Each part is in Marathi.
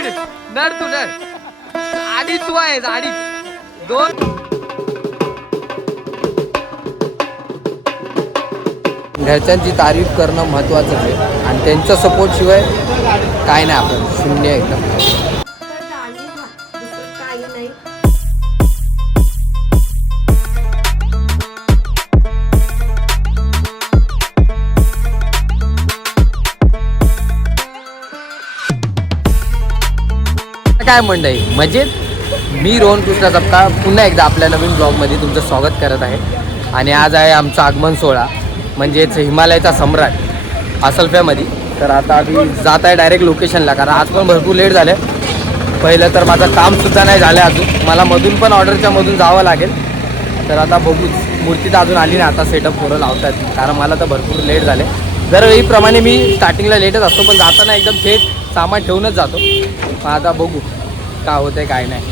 बीड नर तू नर अडीच तू आहेस अडीच दोन. घरच्यांची तारीफ करणं महत्त्वाचं आहे आणि त्यांच्या सपोर्ट शिवाय काय नाही, आपण शून्य एकदम. काय मंडळी मजेत, मी रोहन कृष्णा सपकाळ पुन्हा एकदा आपल्या नवीन ब्लॉगमध्ये तुमचं स्वागत करत आहे. आणि आज आहे आमचा आगमन सोहळा, म्हणजेच हिमालयाचा सम्राट असलफ्यामध्ये. तर आता आम्ही जात आहे डायरेक्ट लोकेशनला, कारण आज पण भरपूर लेट झालं. पहिलं तर माझं कामसुद्धा नाही झालं अजून, मला मधून पण ऑर्डरच्या मधून जावं लागेल. तर आता बघूच, मूर्ती तर अजून आली नाही, आता सेटअप पोरं लावतात, कारण मला तर भरपूर लेट झाले. दरवेळीप्रमाणे मी स्टार्टिंगला लेटच असतो, पण जाताना एकदम थेट सामान ठेवूनच जातो. पण आता बघू काय होतं काय नाही,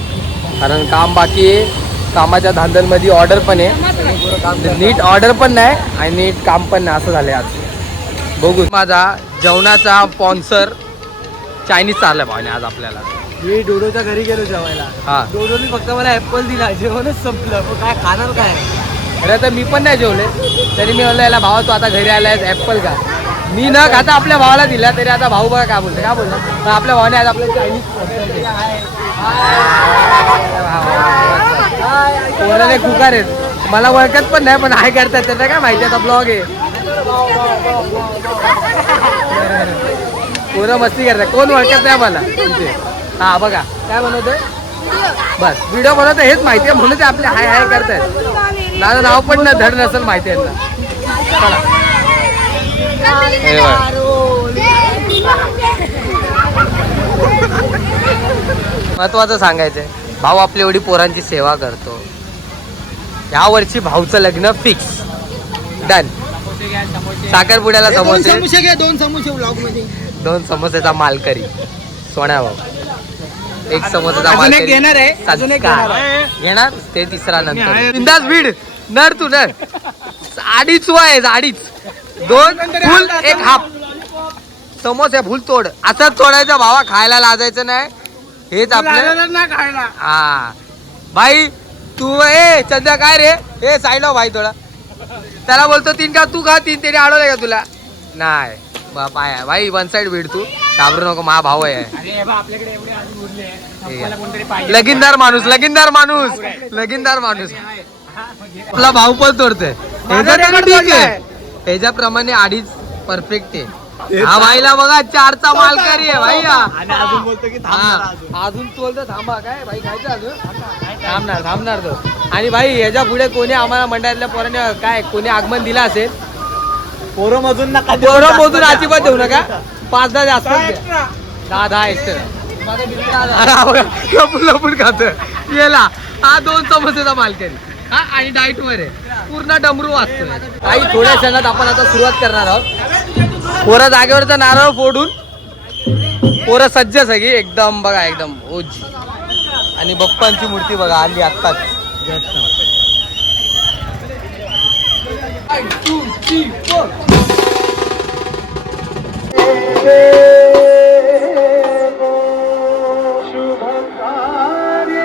कारण काम बाकी आहे. कामाच्या धांदलमध्ये ऑर्डर पण आहे, नीट ऑर्डर पण नाही आणि नीट काम पण नाही, असं झालं आज. बघू. माझा जेवणाचा स्पॉन्सर चायनीज चालला भावने आज आपल्याला. मी डोडोच्या घरी गेलो जेवायला. हा, डोडोनी फक्त मला ॲपल दिला, जेवणच संपलं. मग काय खाणार काय? अरे तर मी पण नाही जेवले, तरी मी म्हणलं याला भावा तू आता घरी आलायस ॲपल का. मी न खाता आपल्या भावाला दिला, तरी आता भाऊ बघा काय बोलतो, काय बोलतो. तर आपल्या भावाने आज आपल्या चायनीज कोणाला कुकार आहेत, मला ओळखत पण नाही, पण आहे करतात, त्यांना काय माहिती आता ब्लॉग आहे. पोरं मस्ती करतात, कोण ओळखत नाही मला तिथे. हा बघा काय बनवतोय, बस व्हिडिओ बनवतो हेच माहिती आहे, म्हणून ते आपले हाय हाय करतायत. माझं नाव पण ना धड नसेल माहिती आहे ना. महत्वाचं सांगायचंय, भाऊ आपली एवढी पोरांची सेवा करतो. या वर्षी भाऊचं लग्न फिक्स डन. साखरपुड्याला समोसे घ्या, 2 समोसे ब्लॉग मध्ये. 2 समोसेचा मालकरी सोन्या भाऊ, 1 समोसेचा मालकरी घेणार आहे, अजून एक घेणार ते तिसरा नंतर. बिंदास बीड नर तू नर अडीच आहेस अडीच 2 फुल 1 हाफ समोसे फुल तोड. असंच तोडायचं भावा, खायला लाजायचं नाही. हेच आपलं ना खायला. हा भाई तू चंद्या काय रे, हे साईड भाई थोडा. त्याला बोलतो 3 का तू खा 3, त्याने अडवलंय का तुला. नाही बाप आहे भाई, 1 साइड भेट, तू घाबरू नको, मा भाऊ आहे. लगीनदार माणूस लगीनदार माणूस लगीनदार माणूस आपला भाऊ पण तोडतोय. ठीक आहे, ह्याच्याप्रमाणे 2.5 परफेक्ट आहे. हा भाईला बघा 4चा मालकरी आहे भाई. अजून बोलतो की अजून बोलतो थांबा, काय भाई खायचं अजून थांबणार तो. आणि भाई ह्याच्या पुढे कोणी आम्हाला मंडळातल्या पोराने काय कोणी आगमन दिला असेल, पोरं मधून नका, पोरं मोजून अजिबात देऊ नका. 5-10 जास्त 10 एक्स्ट्रा. लपून खात गेला हा 2 समोसेचा मालकरी. हा आणि डाईट वर आहे, पूर्ण डमरू वाचतोय. काही थोड्या क्षणात आपण आता सुरुवात करणार आहोत. पोरं जागेवरचा नारळ फोडून पोरं सज्ज सगळी एकदम बघा, एकदम ओजी. आणि बाप्पांची मूर्ती बघा आली आत्ताच. 1 2 3 4 शुभंकारी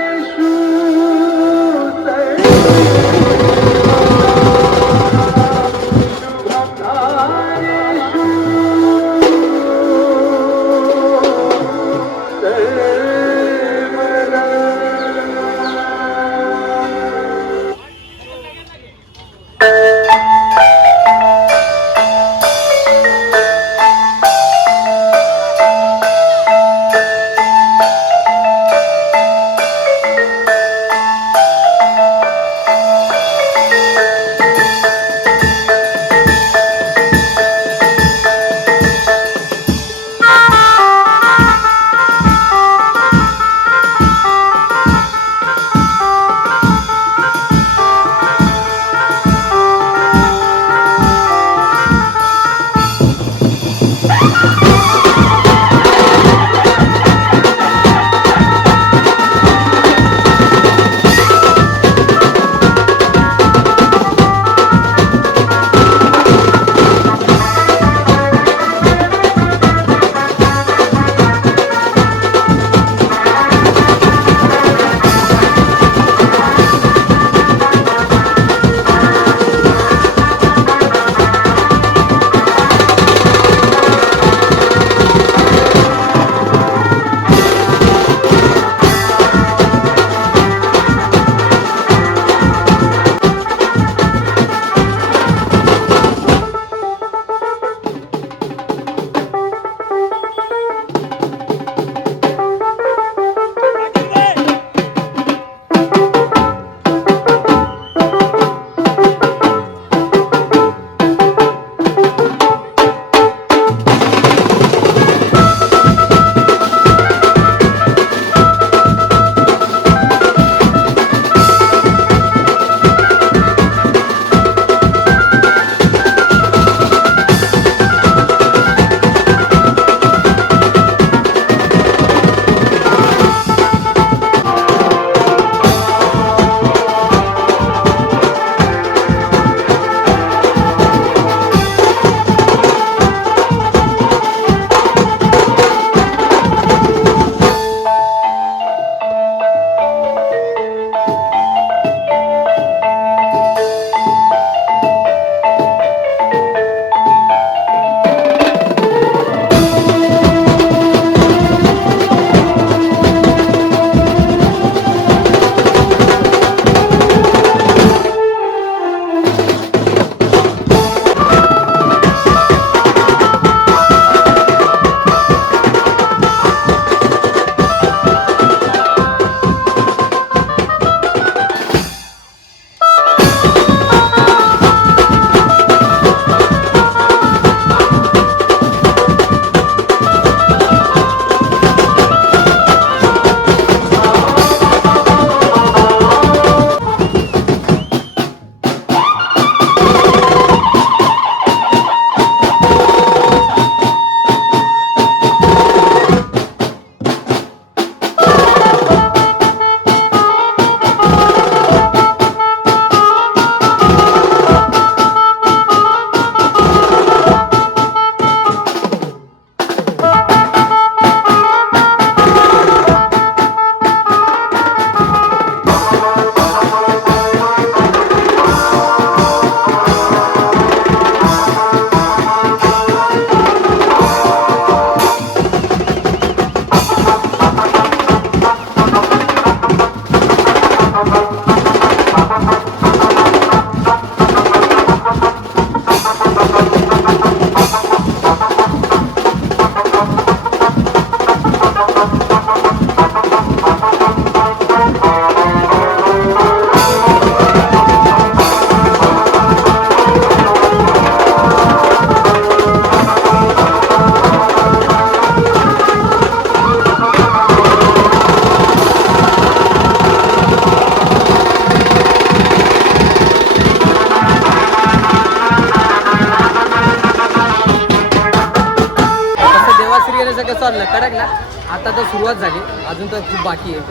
वासरी येण्याचं कसं वाटलं कडक ना. आता तर सुरुवात झाली, अजून तर खूप बाकी आहे.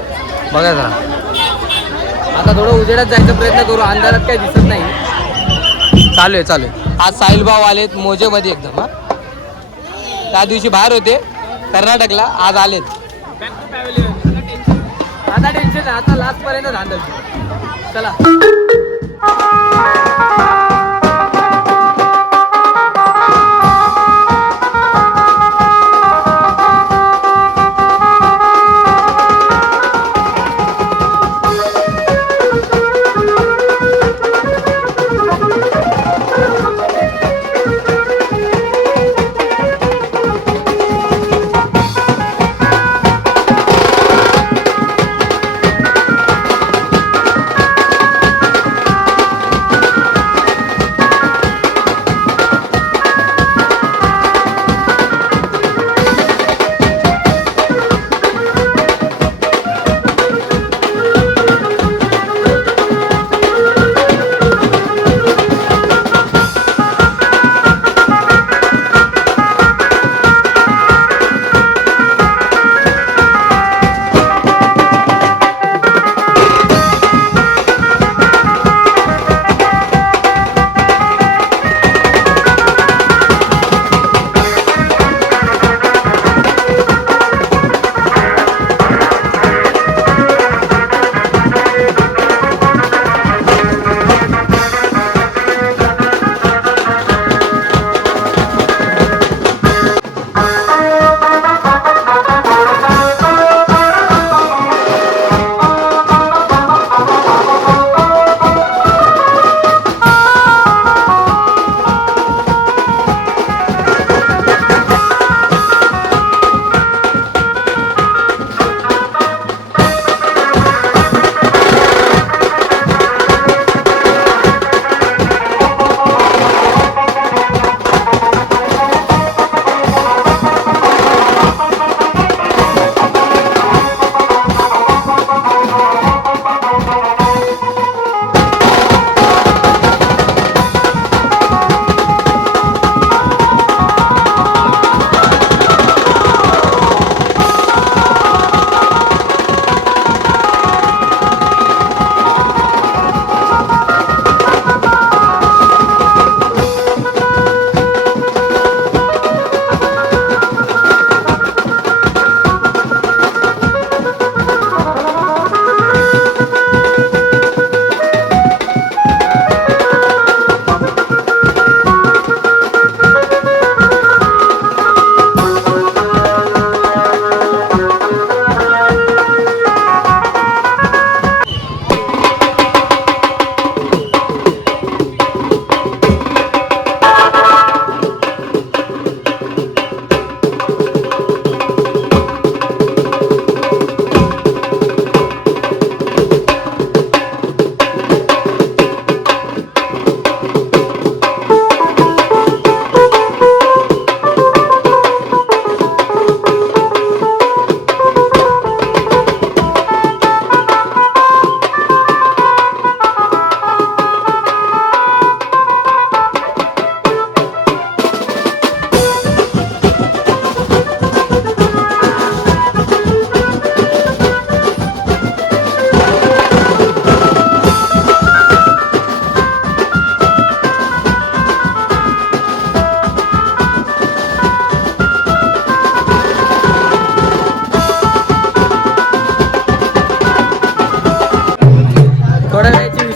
बघा जरा आता थोडं उजेडात जायचा प्रयत्न करू, अंधारात काही दिसत नाही. चालू आहे चालू आहे. आज साहिल भाऊ आलेत मोजेमध्ये एकदम. हा त्या दिवशी बाहेर होते कर्नाटकला, आज आलेत. आता टेन्शन नाही, आता लास्ट पर्यंत धांदल. चला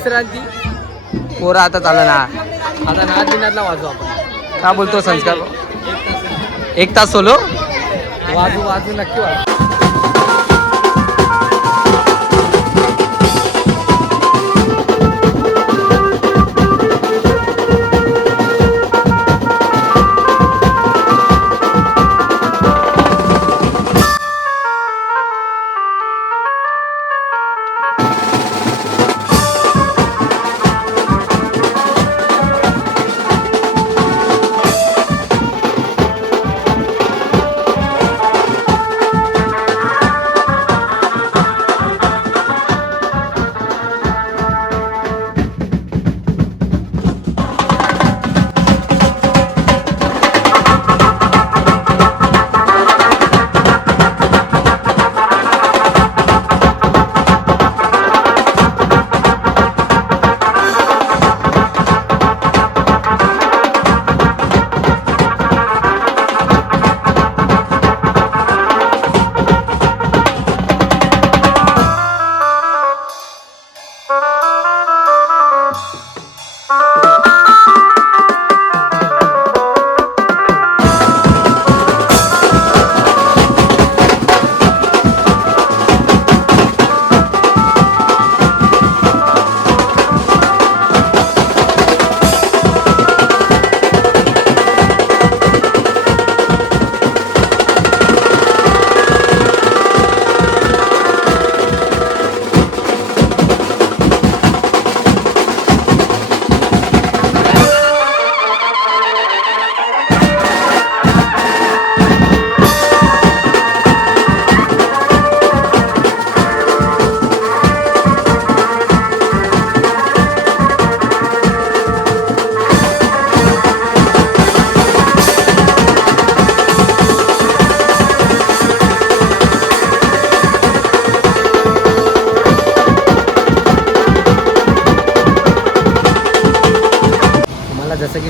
विश्रांती. पोरं आता चाललं ना, आता नाद बिनादला वाजू आपण. का बोलतो संस्कार? 1 तास सोलो वाजू वाजू नक्की वाजू.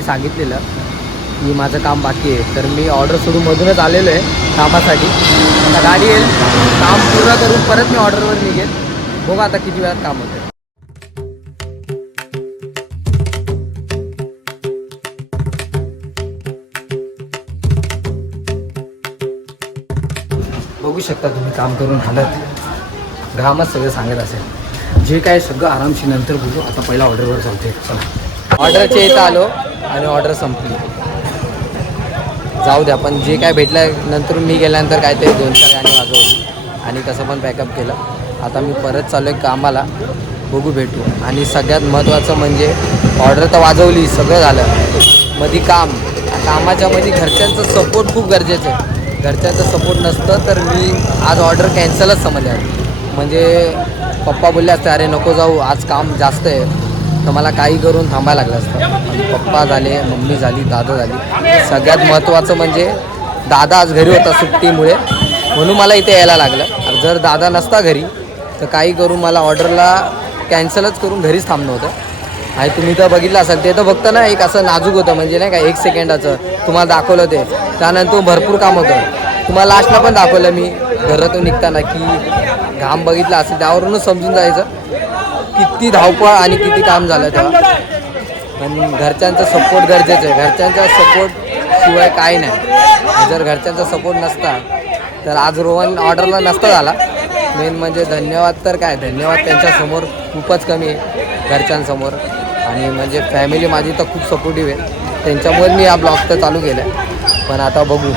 सांगितलेलं की माझं काम बाकी आहे, तर मी ऑर्डर सोडून मधूनच आलेलो आहे कामासाठी. आता गाडी येईल, काम पूर्ण करून परत मी ऑर्डरवर निघेल. बघा आता किती वेळात काम होतं. बघू शकता तुम्ही काम करून हालत घामच सगळं सांगत असेल. जे काय सगळं आरामशी नंतर बोलू. आता पहिला ऑर्डरवर चालते. चला, ऑर्डरच्या इथं आलो आणि ऑर्डर संपली. जाऊ द्या, पण जे काय भेटलं नंतर मी गेल्यानंतर काय ते 2-4 गाणी वाजवली आणि तसं पण पॅकअप केलं. आता मी परत चालू आहे कामाला. बघू, भेटू. आणि सगळ्यात महत्त्वाचं म्हणजे ऑर्डर तर वाजवली, सगळं झालं, मध्ये कामाच्या मध्ये घरच्यांचं सपोर्ट खूप गरजेचं आहे. घरच्यांचं सपोर्ट नसतं तर मी आज ऑर्डर कॅन्सलच समजले. म्हणजे पप्पा बोलले असते अरे नको जाऊ, आज काम जास्त आहे, तर मला काही करून थांबायला लागलं असतं. पप्पा झाले, मम्मी झाली, दादा झाली. सगळ्यात महत्त्वाचं म्हणजे दादा आज घरी होता सुट्टीमुळे, म्हणून मला इथे यायला लागलं. जर दादा नसता घरी तर काही करून मला ऑर्डरला कॅन्सलच करून घरीच थांबणं होतं. आणि तुम्ही तर बघितलं असाल, ते तर फक्त ना एक असं नाजूक होतं, म्हणजे नाही का 1 सेकंडाचं तुम्हाला दाखवलं ते. त्यानंतर भरपूर काम होतं. तुम्हाला लास्टला पण दाखवलं मी घरातून निघताना की घाम बघितला असेल, त्यावरूनच समजून जायचं किती धावपळ आणि किती काम झालं तेव्हा. पण घरच्यांचा सपोर्ट गरजेचं आहे. घरच्यांचा सपोर्ट शिवाय काही नाही. जर घरच्यांचा सपोर्ट नसता तर आज रोहन ऑर्डरला नसता झाला. मेन म्हणजे धन्यवाद तर काय, धन्यवाद त्यांच्यासमोर खूपच कमी आहे घरच्यांसमोर. आणि म्हणजे फॅमिली माझी तर खूप सपोर्टिव्ह आहे, त्यांच्यामुळे मी हा ब्लॉग तर चालू केला आहे. पण आता बघू,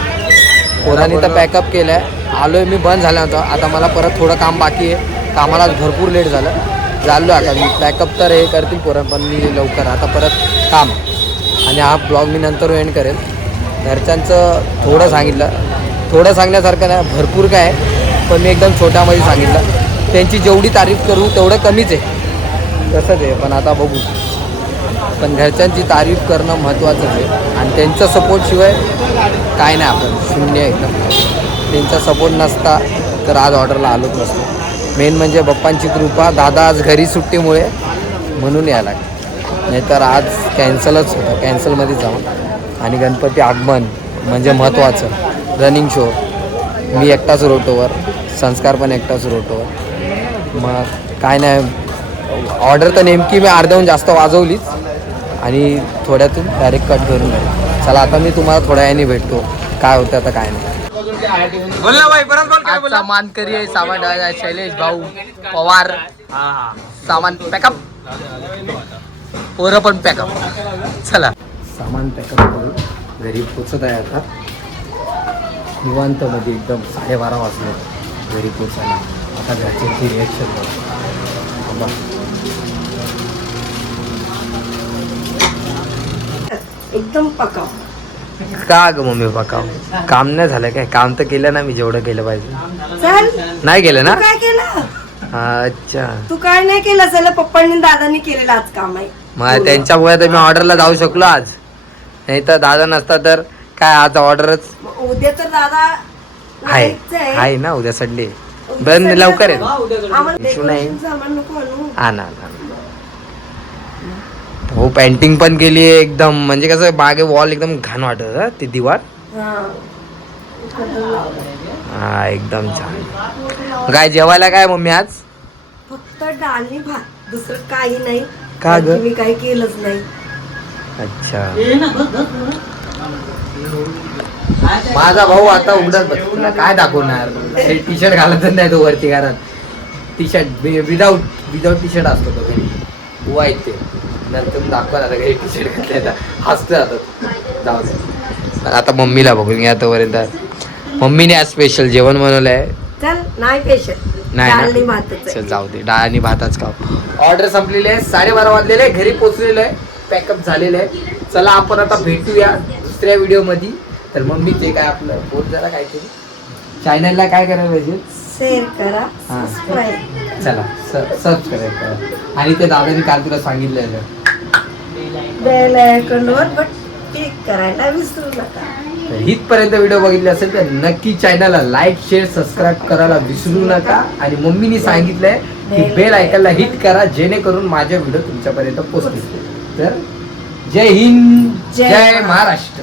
पोरांनी तर पॅकअप केलं आहे. आलो आहे मी, बंद झाल्यानंतर आता मला परत थोडं काम बाकी आहे. कामाला भरपूर लेट झालं. चाललो आता मी. पॅकअप तर हे करतील पोरं, पण मी लवकर आता परत काम. आणि हा ब्लॉग मी नंतर एंड करेल. घरच्यांचं थोडं सांगितलं, थोडं सांगण्यासारखं नाही, भरपूर काय आहे, पण मी एकदम छोट्यामध्ये सांगितलं. त्यांची जेवढी तारीफ करू तेवढं कमीच आहे, तसंच आहे. पण आता बघू. पण घरच्यांची तारीफ करणं महत्त्वाचंच आहे. आणि त्यांचा सपोर्टशिवाय काय नाही, आपण शून्य एकदम. त्यांचा सपोर्ट नसता तर आज ऑर्डरला आलोच नसतो. मेन म्हणजे पप्पांची कृपा. दादा आज घरी सुट्टीमुळे म्हणून यायला लागलं, नाहीतर आज कॅन्सलच होतं, कॅन्सलमध्ये जाऊन. आणि गणपती आगमन म्हणजे महत्त्वाचं. रनिंग शो मी एकटाच रोटोवर, संस्कार पण एकटाच रोटोवर. मग काय नाही, ऑर्डर तर नेमकी मी अर्ध्याहून जास्त वाजवलीच आणि थोड्यातून डायरेक्ट कट करून गेलो. चला, आता मी तुम्हाला थोड्या वेळाने भेटतो, काय होतं आता काय नाही. आजचा मानकरी आहे, सामान शैलेश भाऊ पवार. सामान पॅकअप, पोरं पण पॅकअप. चला, सामान पॅकअप करून घरी पोचत आहे आता निवांतमध्ये. एकदम 12:30 वाजले घरी पोचायला. आता घरच्यांची रिॲक्शन बघा. एकदम पकाव. का ग मम्मी पकाव? काम नाही झालं काय? काम तर केलं ना मी, जेवढं केलं पाहिजे. चल, नाही केलं ना? तू काय केलं? अच्छा, तू काय नाही केलं? चला, पप्पांनी दादानी केलेलं आज काम आहे. मग त्यांच्यामुळे तर मी ऑर्डरला जाऊ शकलो आज. नाही तर दादा नसता तर काय आज ऑर्डरच उद्या तर दादा आहे. जायचंय. आहे ना, उद्या संडे. बंद लवकर आहे. आम्हाला इश्यू नाही. decoration सामान नको आणू. ना हो, पेंटिंग पण केली आहे एकदम. म्हणजे कसं मागे वॉल एकदम घाण वाटत हा, ती दिवार. हा. हा, एकदम छान. काय जेवायला काय मम्मी आज? फक्त डाळ आणि भात, दुसरं काही नाही. का ग? मी काही केलंच नाही. अच्छा, माझा भाऊ आता उघडत बस. तुला काय दाखवणार? टी शर्ट घालतच नाही तो वरती घरात. T shirt without T shirt असतो तो घरी, वाईट ते. नंतर दाखवा आता घरी टी शर्ट घातले, हसतो जातात. जाऊ दे, आता मम्मीला बघून घ्या तोपर्यंत. मम्मीने आज स्पेशल जेवण बनवलं आहे. चल, नाही पेशंट नाही डाळ आणि ना? भातच चल जाऊ दे, डाळ आणि भाताच खाऊ. ऑर्डर संपलेली आहे, 12:30 वाजलेले आहे, घरी पोचलेलो आहे, पॅकअप झालेलं आहे. चला, आपण आता भेटूया दुसऱ्या व्हिडिओमध्ये. तर मम्मीचे काय आपलं बोल जरा काहीतरी. चॅनलला काय करायला पाहिजे? शेअर करा, हा. सबस्क्राईब. चला, सबस्क्राईब करा. आणि ते दादानी काल तुला सांगितलेलं, बेल आयकॉनवर बट क्लिक करायला विसरू नका. तर हितपर्यंत व्हिडिओ बघितले असेल तर नक्की चॅनलला लाईक, शेअर, सबस्क्राईब करायला विसरू नका. आणि मम्मीनी सांगितलंय की बेल आयकॉनला हिट करा, जेणेकरून माझे व्हिडिओ तुमच्यापर्यंत पोहोचतील. तर जय हिंद जय जय महाराष्ट्र.